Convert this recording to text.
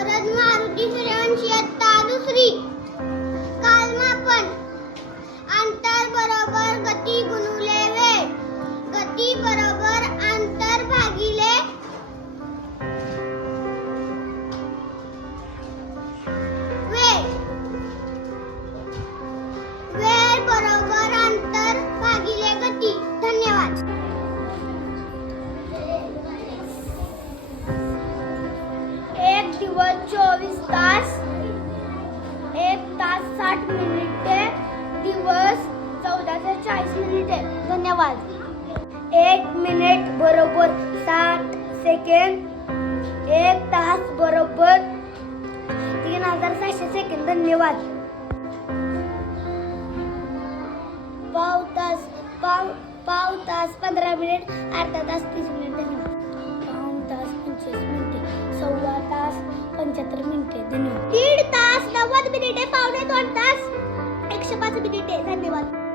我的猫。दिवस चोवीस तास एक तास साठ मिनिटे दिवस चौदाशे चाळीस मिनिटे. धन्यवाद. एक मिनिट बरोबर साठ सेकंड एक तास बरोबर तीन हजार सहाशे सेकंद. धन्यवाद. पाव तास पाव पाव तास पंधरा मिनिट अर्धा तास तीस मिनिट. पंच्याहत्तर मिनिटे धन्यवाद. दीड तास नव्वद मिनिटे पावणे दोन तास. एकशे पाच मिनिटे धन्यवाद.